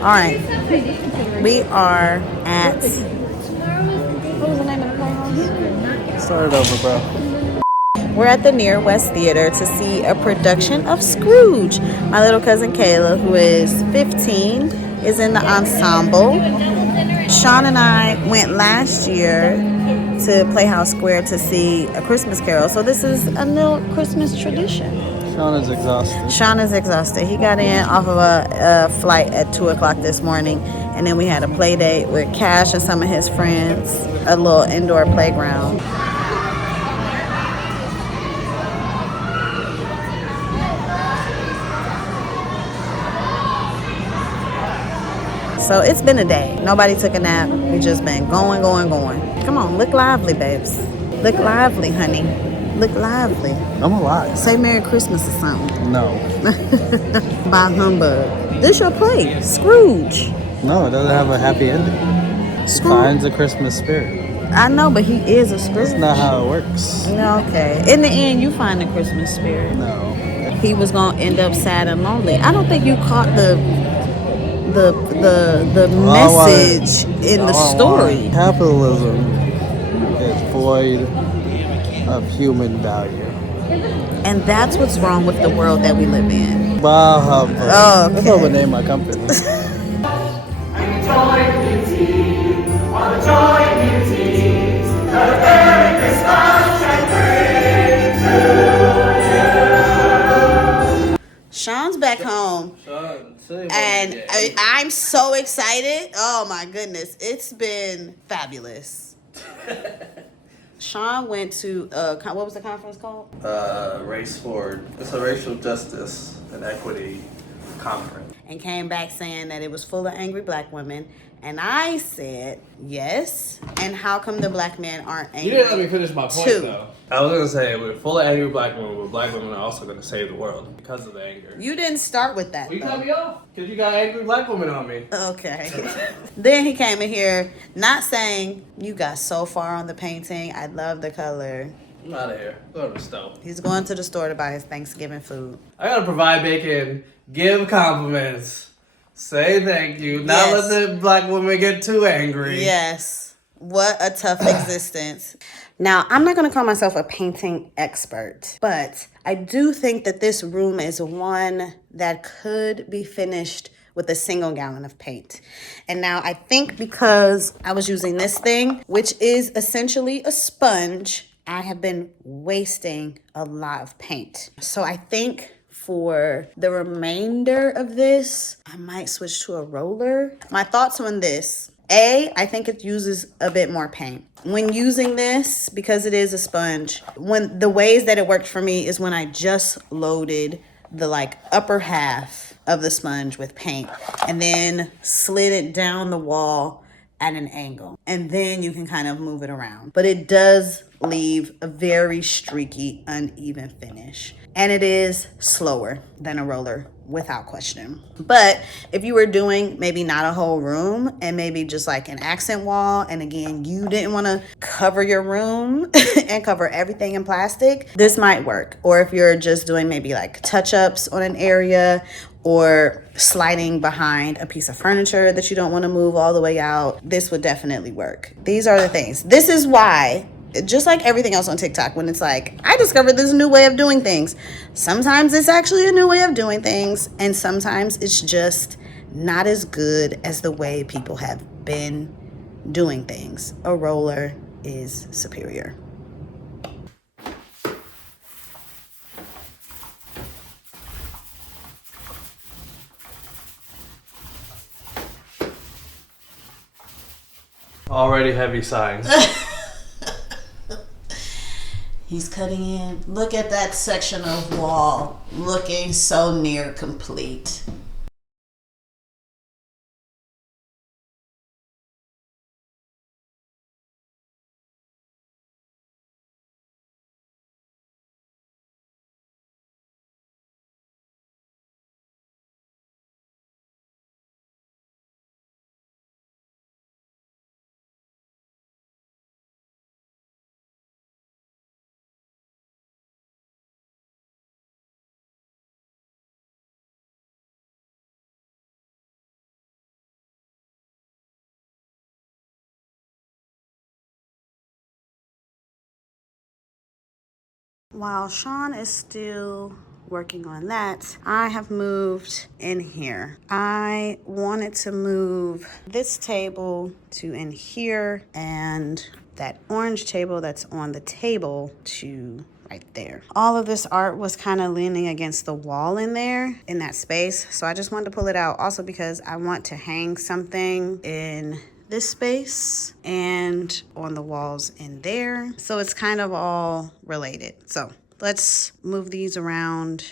All right, we are at. What was the name of the playhouse? Start it over, bro. We're at the Near West Theater to see a production of Scrooge. My little cousin Kayla, who is 15, is in the ensemble. Sean and I went last year to Playhouse Square to see A Christmas Carol. So this is a new Christmas tradition. Sean is exhausted. Sean is exhausted. He got in off of a flight at 2 o'clock this morning. And then we had a play date with Cash and some of his friends, a little indoor playground. So it's been a day. Nobody took a nap. We just been going. Come on, look lively, babes. Look lively, honey. Look lively. I'm alive. Say Merry Christmas or something. No. By humbug. This your play, Scrooge. No, it doesn't have a happy ending. It finds the Christmas spirit. I know, but he is a Scrooge. That's not how it works. No, okay. In the end, you find the Christmas spirit. No. He was gonna end up sad and lonely. I don't think you caught the message in the story. Capitalism is void of human value. And that's what's wrong with the world that we live in. Wow. Oh, okay. That's what would name my company. Sean's back home. And I'm so excited. Oh my goodness. It's been fabulous. Sean went to, what was the conference called? Race Forward. It's a racial justice and equity conference. And came back saying that it was full of angry black women. And I said, yes. And how come the black men aren't angry? You didn't let me finish my point, too? though. I was going to say, we're full of angry black women, but black women are also going to save the world because of the anger. You didn't start with that. Well, you cut me off because you got angry black women on me. Okay. Then he came in here not saying, you got so far on the painting. I love the color. I'm out of here. Go to the stove. He's going to the store to buy his Thanksgiving food. I got to provide bacon, give compliments, say thank you, not let the black woman get too angry. Yes. What a tough existence. Now, I'm not going to call myself a painting expert, but I do think that this room is one that could be finished with a single gallon of paint. And now I think because I was using this thing, which is essentially a sponge, I have been wasting a lot of paint. So I think for the remainder of this, I might switch to a roller. My thoughts on this. I think it uses a bit more paint. When using this, because it is a sponge, the ways that it worked for me is when I just loaded the upper half of the sponge with paint and then slid it down the wall at an angle. And then you can kind of move it around. But it does leave a very streaky, uneven finish. And it is slower than a roller, without question. But if you were doing maybe not a whole room and maybe just like an accent wall, and again, you didn't want to cover your room and cover everything in plastic, this might work. Or if you're just doing maybe like touch-ups on an area or sliding behind a piece of furniture that you don't want to move all the way out, this would definitely work. These are the things. This is why, just like everything else on TikTok, when it's like, I discovered this new way of doing things. Sometimes it's actually a new way of doing things, and sometimes it's just not as good as the way people have been doing things. A roller is superior. Already heavy sighing. He's cutting in. Look at that section of wall looking so near complete. While Sean is still working on that, I have moved in here. I wanted to move this table to in here and that orange table that's on the table to right there. All of this art was kind of leaning against the wall in there in that space. So I just wanted to pull it out also because I want to hang something in this space and on the walls in there. So it's kind of all related. So let's move these around.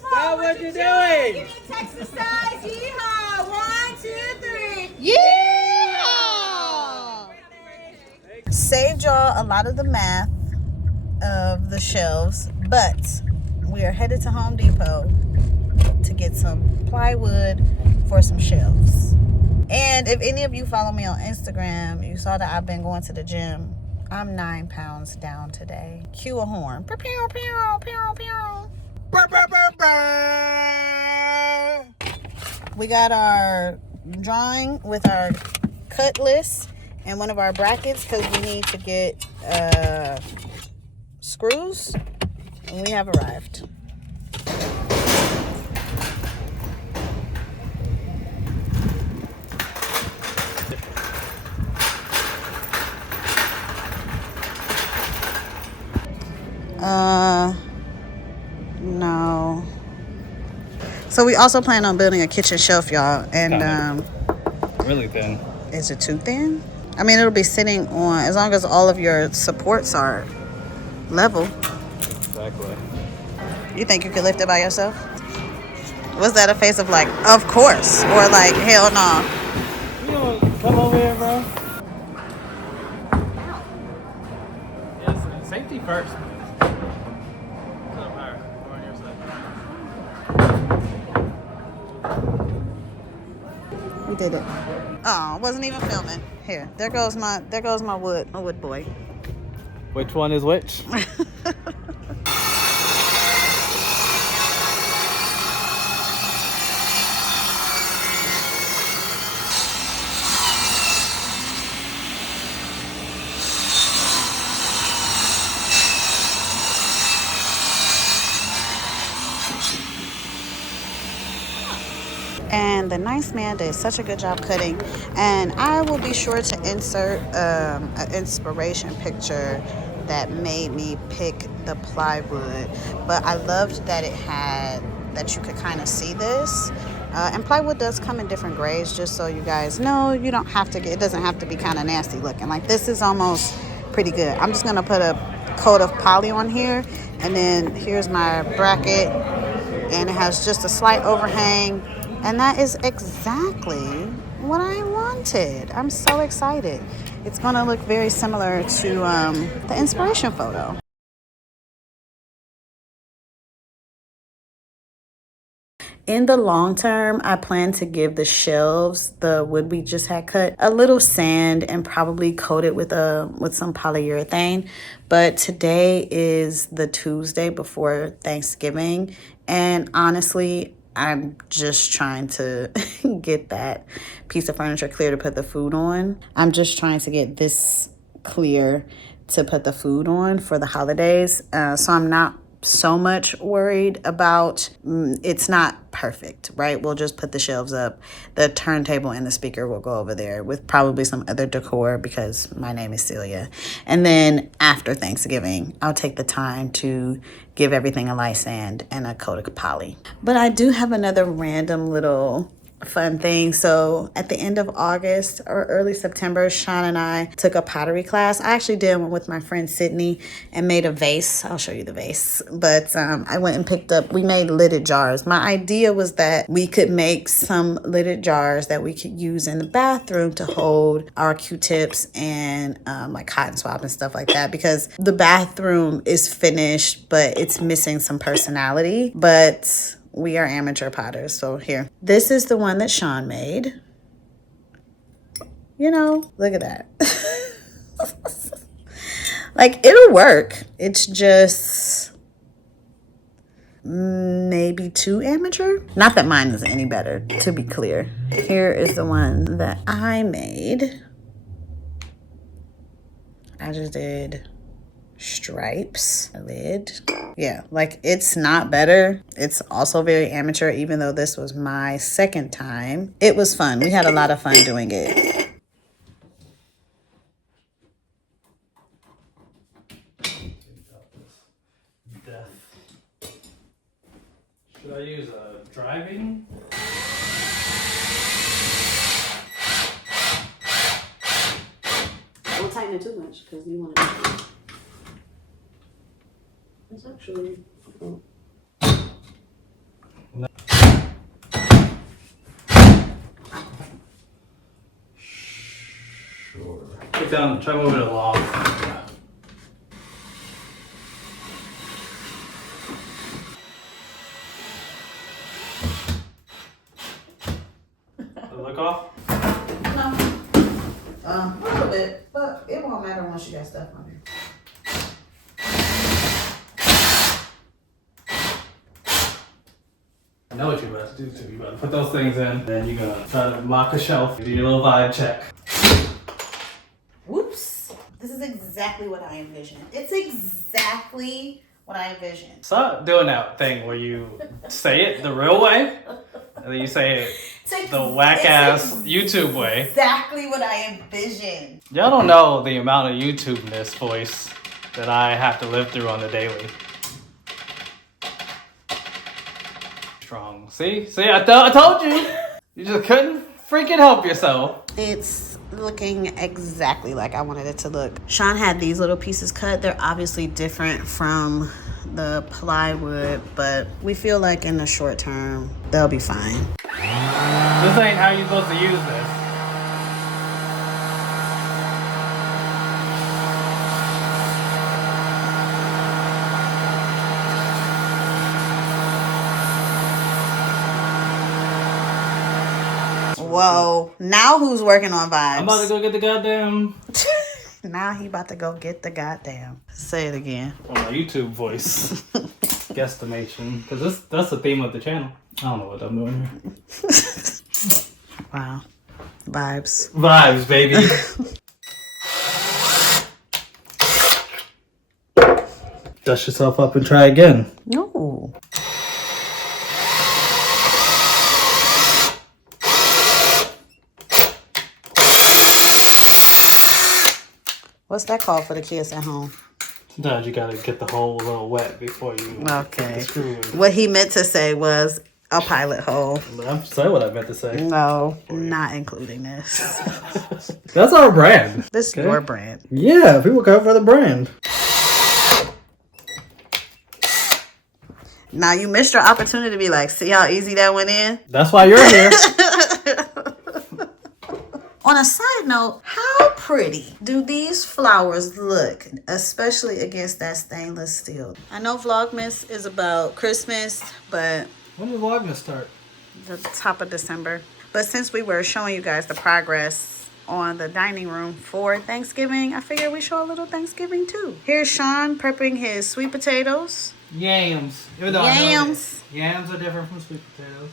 Stop what you're doing! Exercise, yeehaw! 1, 2, 3. Yeah! Saved y'all a lot of the math of the shelves, but we are headed to Home Depot to get some plywood for some shelves. And if any of you follow me on Instagram, you saw that I've been going to the gym. I'm 9 pounds down today. Cue a horn. Pew, pew, pew, pew, pew. We got our drawing with our cut list and one of our brackets because we need to get screws, and we have arrived. No. So we also plan on building a kitchen shelf, y'all, and Really thin. is it too thin? I mean, it'll be sitting on as long as all of your supports are level. Exactly. You think you could lift it by yourself? Was that a face of like, of course, or like, hell no? You know, come over here, bro. Yes, safety first. We did it. Oh, wasn't even filming. Here, there goes my wood boy. Which one is which? And the nice man did such a good job cutting. And I will be sure to insert an inspiration picture that made me pick the plywood. But I loved that it had, that you could kind of see this. And plywood does come in different grades, just so you guys know. You don't have to get, it doesn't have to be kind of nasty looking. Like this is almost pretty good. I'm just gonna put a coat of poly on here. And then here's my bracket. And it has just a slight overhang. And that is exactly what I wanted. I'm so excited. It's gonna look very similar to the inspiration photo. In the long term, I plan to give the shelves, the wood we just had cut, a little sand and probably coat it with some polyurethane. But today is the Tuesday before Thanksgiving, and honestly, I'm just trying to get that piece of furniture clear to put the food on. I'm just trying to get this clear to put the food on for the holidays. So I'm not so much worried about. It's not perfect, right? We'll just put the shelves up. The turntable and the speaker will go over there with probably some other decor because my name is Celia. And then after Thanksgiving, I'll take the time to give everything a light sand and a coat of poly. But I do have another random little fun thing. So at the end of August or early September, Sean and I took a pottery class. I actually did one with my friend Sydney and made a vase. I'll show you the vase. But I went and picked up, we made lidded jars. My idea was that we could make some lidded jars that we could use in the bathroom to hold our Q-tips and like cotton swab and stuff like that, because the bathroom is finished, but it's missing some personality. But we are amateur potters, so here. This is the one that Sean made. You know, look at that. Like, it'll work. It's just maybe too amateur. Not that mine is any better, to be clear. Here is the one that I made. I just did stripes, a lid. Yeah, like, it's not better. It's also very amateur, even though this was my second time. It was fun. We had a lot of fun doing it. Should I use a driving? Don't tighten it too much because you want to. It's actually. Oh. Sure. Put down, try moving it along. Look off? No. A little bit, but it won't matter once you got stuff on there. I know what you're about to do too. You're about to put those things in, then you're gonna try to mock a shelf, do your little vibe check. Whoops. This is exactly what I envisioned. It's exactly what I envisioned. Stop doing that thing where you say it the real way, and then you say it the whack-ass YouTube way. Exactly what I envisioned. Y'all don't know the amount of YouTube-ness voice that I have to live through on the daily. Strong. See, I told you. You just couldn't freaking help yourself. It's looking exactly like I wanted it to look. Sean had these little pieces cut. They're obviously different from the plywood, but we feel like in the short term, they'll be fine. This ain't how you're supposed to use this. Whoa, now who's working on vibes? I'm about to go get the goddamn... Now he about to go get the goddamn. Say it again. On my YouTube voice. Guesstimation. Because that's the theme of the channel. I don't know what I'm doing here. Wow. Vibes. Vibes, baby. Dust yourself up and try again. No. What's that called for the kids at home? Sometimes you gotta get the hole a little wet before you Okay. screw in. What he meant to say was a pilot hole. I'm sorry what I meant to say. No, not including this. That's our brand. This is your brand. Yeah, people come for the brand. Now you missed your opportunity to be like, see how easy that went in? That's why you're here. On a side note, how pretty do these flowers look, especially against that stainless steel? I know Vlogmas is about Christmas, but When did Vlogmas start? the top of December. But since we were showing you guys the progress on the dining room for Thanksgiving, I figured we show a little Thanksgiving too. Here's Sean prepping his sweet potatoes. Yams. Even though I know Yams. that yams are different from sweet potatoes.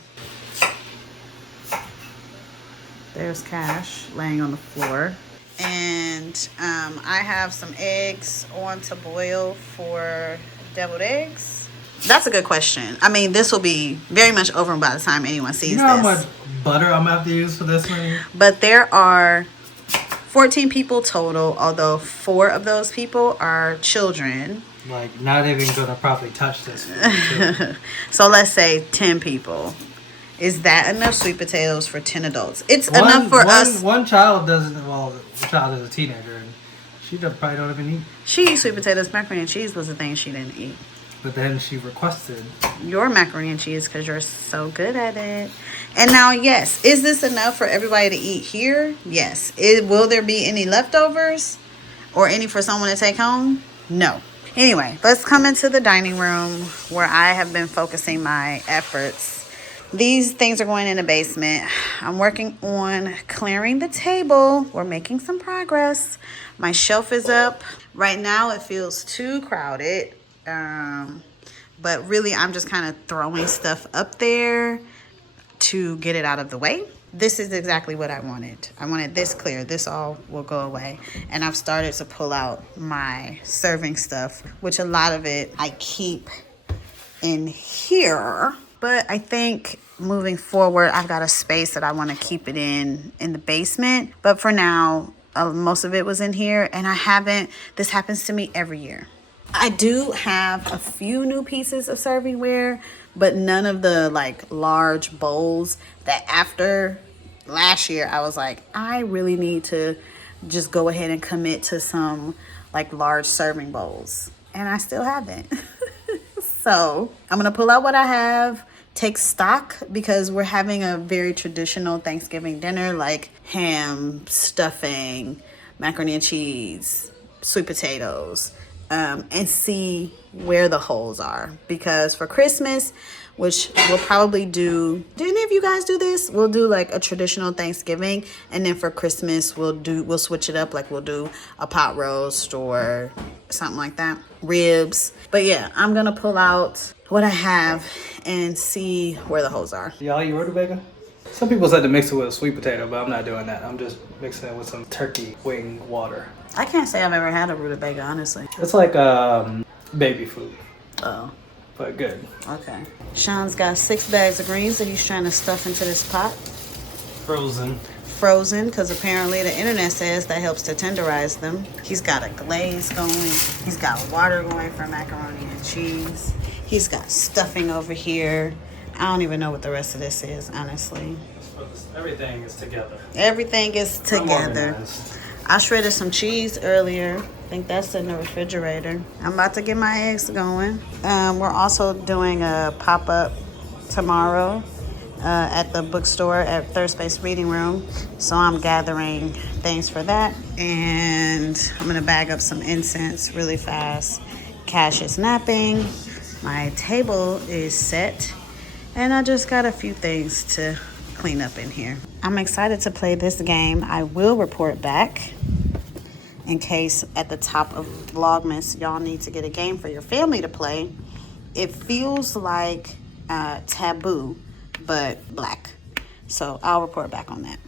There's Cash laying on the floor. And I have some eggs on to boil for deviled eggs? That's a good question. I mean, this will be very much over by the time anyone sees this. You know how much butter I'm gonna have to use for this many? But there are 14 people total, although 4 of those people are children. Like, not even gonna probably touch this food. So let's say 10 people. Is that enough sweet potatoes for 10 adults? It's enough for us. One child doesn't, well, the child is a teenager, and she probably don't even eat. She eats sweet potatoes. Macaroni and cheese was the thing she didn't eat. But then she requested your macaroni and cheese because you're so good at it. And now, yes, is this enough for everybody to eat here? Yes. Will there be any leftovers or any for someone to take home? No. Anyway, let's come into the dining room where I have been focusing my efforts. These things are going in the basement. I'm working on clearing the table. We're making some progress. My shelf is up. Right now, it feels too crowded. But really, I'm just kind of throwing stuff up there to get it out of the way. This is exactly what I wanted. I wanted this clear. This all will go away. And I've started to pull out my serving stuff, which a lot of it I keep in here. But I think moving forward, I've got a space that I want to keep it in the basement. But for now, most of it was in here. And this happens to me every year. I do have a few new pieces of servingware, but none of the like large bowls that after last year I was like, I really need to just go ahead and commit to some like large serving bowls. And I still haven't. So I'm going to pull out what I have, take stock, because we're having a very traditional Thanksgiving dinner, like ham, stuffing, macaroni and cheese, sweet potatoes. And see where the holes are, because for Christmas, which we'll probably do any of you guys do this? We'll do like a traditional Thanksgiving, and then for Christmas we'll switch it up, like we'll do a pot roast or something like that, ribs. But yeah, I'm gonna pull out what I have and see where the holes are. Y'all eat rutabaga? Some people said to mix it with a sweet potato, but I'm not doing that. I'm just mixing it with some turkey wing water. I can't say I've ever had a rutabaga, honestly. It's like baby food. Oh. But good. Okay. Sean's got 6 bags of greens that he's trying to stuff into this pot. Frozen. Frozen, because apparently the internet says that helps to tenderize them. He's got a glaze going. He's got water going for macaroni and cheese. He's got stuffing over here. I don't even know what the rest of this is, honestly. Everything is together. Everything is together. I shredded some cheese earlier. I think that's in the refrigerator. I'm about to get my eggs going. We're also doing a pop-up tomorrow at the bookstore at Third Space Reading Room. So I'm gathering things for that. And I'm going to bag up some incense really fast. Cash is napping. My table is set. And I just got a few things to clean up in here. I'm excited to play this game. I will report back in case at the top of Vlogmas y'all need to get a game for your family to play. It feels like Taboo, but black. So I'll report back on that.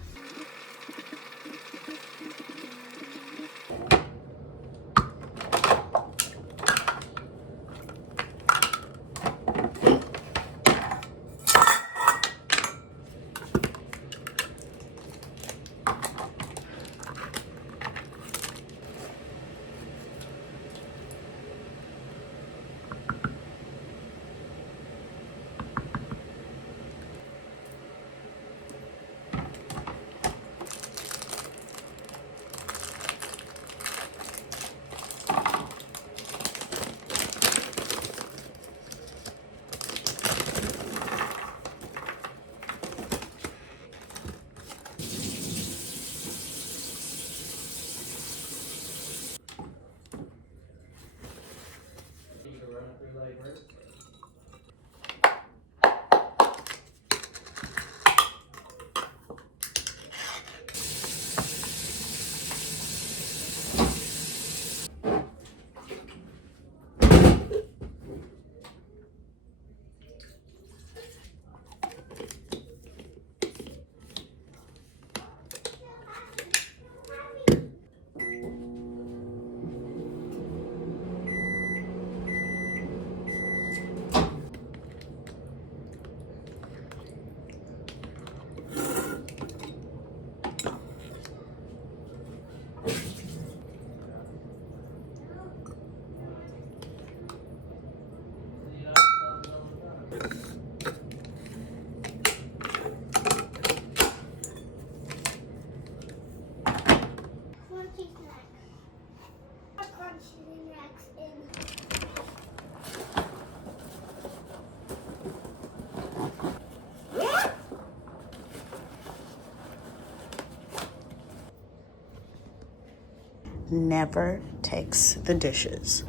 never takes the dishes.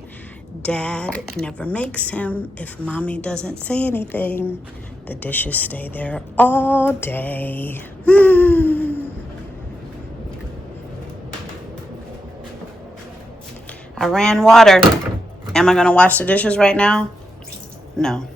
Dad never makes him. If mommy doesn't say anything, the dishes stay there all day. I ran water. Am I gonna wash the dishes right now? No.